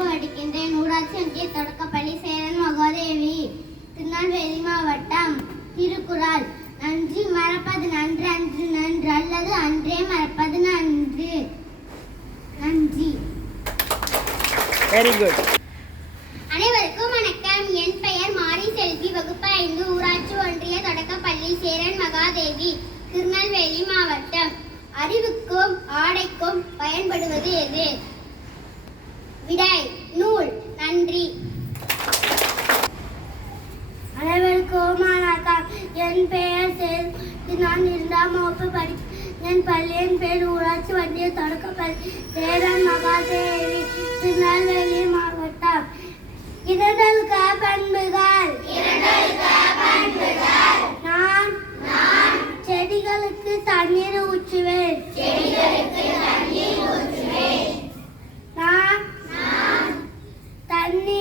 ஊராட்சி ஒன்றிய தொடக்கப்பள்ளி சேரன் மகாதேவி. திருநெல்வேலி மாவட்டம் திருக்குறள். நன்றி மறப்பது நன்று அன்று நன்று அல்லது அன்றே மறப்பது நன்று. நன்றி. வெரி குட் அனைவருக்கும் வணக்கம். என் பெயர் மாரி செல்வி. வகுப்பு ஐந்து ஊராட்சி ஒன்றிய தொடக்கப்பள்ளி சேரன் மகாதேவி. திருநெல்வேலி மாவட்டம். அறிவுக்கும் ஆடைக்கும் பயன்படுவது எது? விடை நூல். நன்றி. அனைவருக்கும் வணக்கம் என் பெயர் நான் இரண்டாம் வகுப்பு படி என் பள்ளியின் பேர் ஊராட்சி வண்டிய தொடக்கப்பள்ளி. பேரன் மகாதேவி திருநெல்வேலி மாவட்டம். இரண்டல் க பண்புகள். நான் செடிகளுக்கு தண்ணீர் ஊற்றுவேன். Sunny.